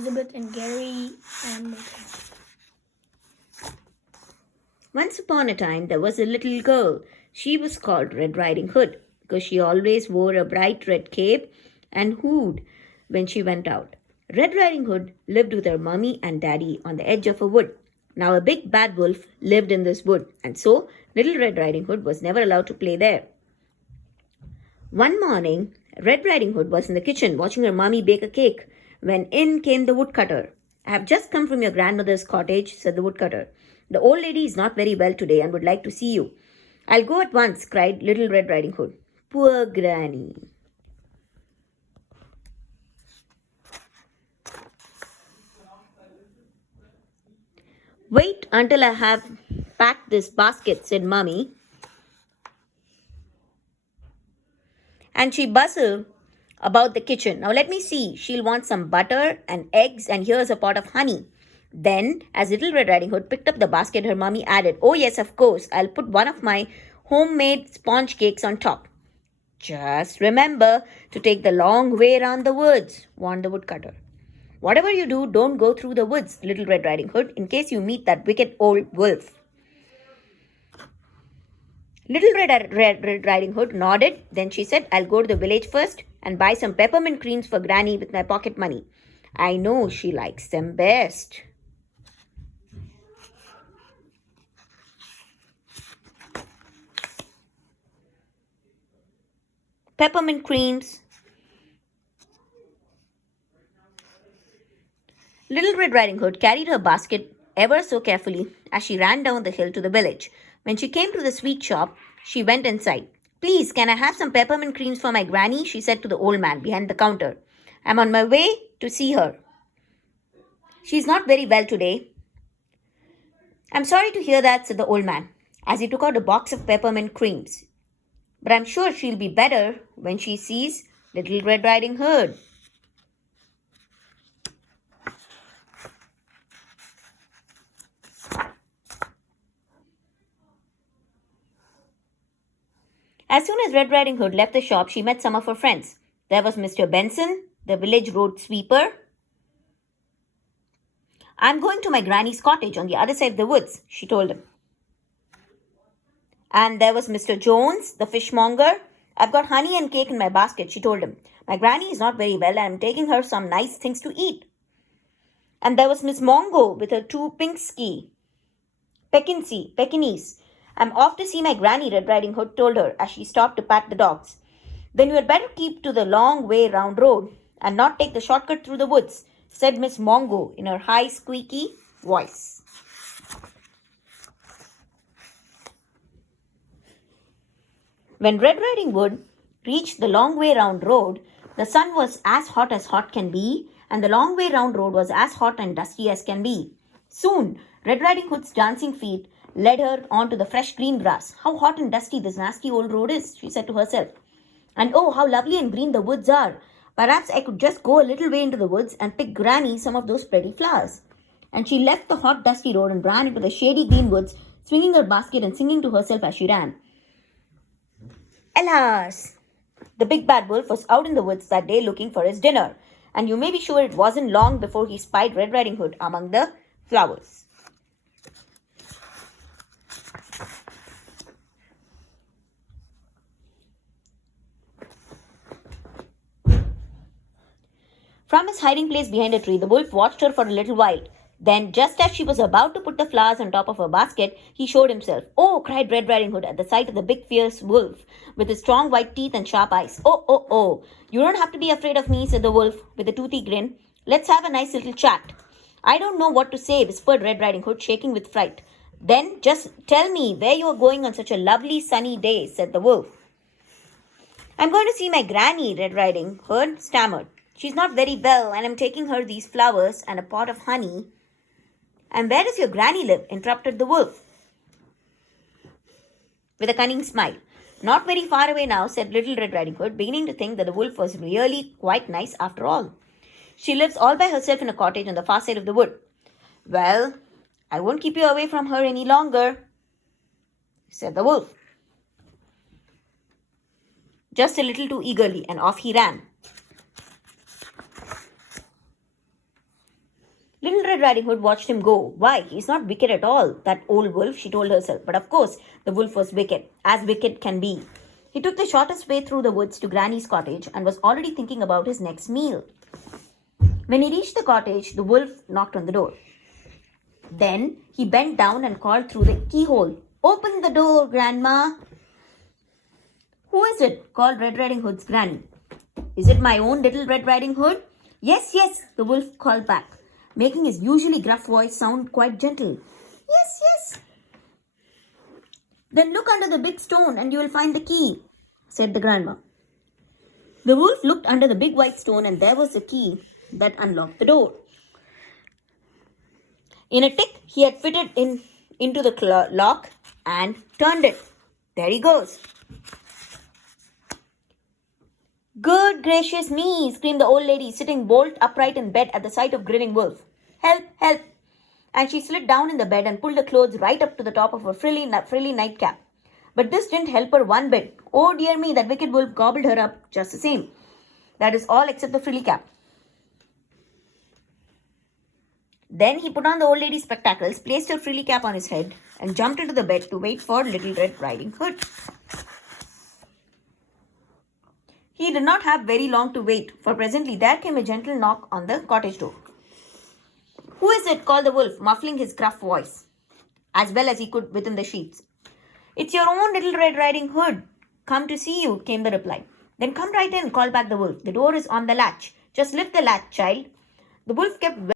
Elizabeth and Gary and Milton. Once upon a time, there was a little girl. She was called Red Riding Hood because she always wore a bright red cape and hood when she went out. Red Riding Hood lived with her mummy and daddy on the edge of a wood. Now, a big bad wolf lived in this wood, and so little Red Riding Hood was never allowed to play there. One morning, Red Riding Hood was in the kitchen watching her mummy bake a cake when in came the woodcutter. I have just come from your grandmother's cottage, said the woodcutter. The old lady is not very well today and would like to see you. I'll go at once, cried Little Red Riding Hood. Poor Granny. Wait until I have packed this basket, said Mummy. And she bustled about the kitchen. Now let me see. She'll want some butter and eggs, and here's a pot of honey. Then, as Little Red Riding Hood picked up the basket, her mummy added, Oh yes, of course, I'll put one of my homemade sponge cakes on top. Just remember to take the long way around the woods, warned the woodcutter. Whatever you do, don't go through the woods, Little Red Riding Hood, in case you meet that wicked old wolf. Little Red Riding Hood nodded. Then she said, I'll go to the village first and buy some peppermint creams for Granny with my pocket money. I know she likes them best. Peppermint creams. Little Red Riding Hood carried her basket ever so carefully as she ran down the hill to the village. When she came to the sweet shop, she went inside. Please, can I have some peppermint creams for my granny? She said to the old man behind the counter. I'm on my way to see her. She's not very well today. I'm sorry to hear that, said the old man, as he took out a box of peppermint creams. But I'm sure she'll be better when she sees Little Red Riding Hood. As soon as Red Riding Hood left the shop, she met some of her friends. There was Mr. Benson, the village road sweeper. I'm going to my granny's cottage on the other side of the woods, she told him. And there was Mr. Jones, the fishmonger. I've got honey and cake in my basket, she told him. My granny is not very well and I'm taking her some nice things to eat. And there was Miss Mongo with her two Pekingese. I'm off to see my granny, Red Riding Hood told her as she stopped to pat the dogs. Then you had better keep to the long way round road and not take the shortcut through the woods, said Miss Mongo in her high, squeaky voice. When Red Riding Hood reached the long way round road, the sun was as hot can be, and the long way round road was as hot and dusty as can be. Soon, Red Riding Hood's dancing feet led her onto the fresh green grass. How hot and dusty this nasty old road is, she said to herself. And oh, how lovely and green the woods are. Perhaps I could just go a little way into the woods and pick Granny some of those pretty flowers. And she left the hot, dusty road and ran into the shady green woods, swinging her basket and singing to herself as she ran. Alas! The big bad wolf was out in the woods that day looking for his dinner, and you may be sure it wasn't long before he spied Red Riding Hood among the flowers. From his hiding place behind a tree, the wolf watched her for a little while. Then, just as she was about to put the flowers on top of her basket, he showed himself. Oh, cried Red Riding Hood at the sight of the big fierce wolf with his strong white teeth and sharp eyes. Oh, you don't have to be afraid of me, said the wolf with a toothy grin. Let's have a nice little chat. I don't know what to say, whispered Red Riding Hood, shaking with fright. Then just tell me where you are going on such a lovely sunny day, said the wolf. I'm going to see my granny, Red Riding Hood stammered. She's not very well, and I'm taking her these flowers and a pot of honey. And where does your granny live? Interrupted the wolf with a cunning smile. Not very far away now, said Little Red Riding Hood, beginning to think that the wolf was really quite nice after all. She lives all by herself in a cottage on the far side of the wood. Well, I won't keep you away from her any longer, said the wolf, just a little too eagerly, and off he ran. Little Red Riding Hood watched him go. Why, he's not wicked at all, that old wolf, she told herself. But of course, the wolf was wicked, as wicked can be. He took the shortest way through the woods to Granny's cottage and was already thinking about his next meal. When he reached the cottage, the wolf knocked on the door. Then he bent down and called through the keyhole, "Open the door, Grandma." "Who is it?" called Red Riding Hood's granny. "Is it my own little Red Riding Hood?" "Yes, yes," the wolf called back, making his usually gruff voice sound quite gentle. "Yes, yes." "Then look under the big stone and you will find the key," said the grandma. The wolf looked under the big white stone and there was the key that unlocked the door. In a tick, he had fitted into the lock and turned it. There he goes. "Good gracious me!" screamed the old lady, sitting bolt upright in bed at the sight of grinning wolf. "Help! Help!" And she slid down in the bed and pulled the clothes right up to the top of her frilly nightcap. But this didn't help her one bit. Oh dear me, that wicked wolf gobbled her up just the same. That is all except the frilly cap. Then he put on the old lady's spectacles, placed her frilly cap on his head, and jumped into the bed to wait for Little Red Riding Hood. He did not have very long to wait, for presently there came a gentle knock on the cottage door. "Who is it?" called the wolf, muffling his gruff voice as well as he could within the sheets. "It's your own Little Red Riding Hood. Come to see you," came the reply. "Then come right in," called back the wolf. "The door is on the latch. Just lift the latch, child." The wolf kept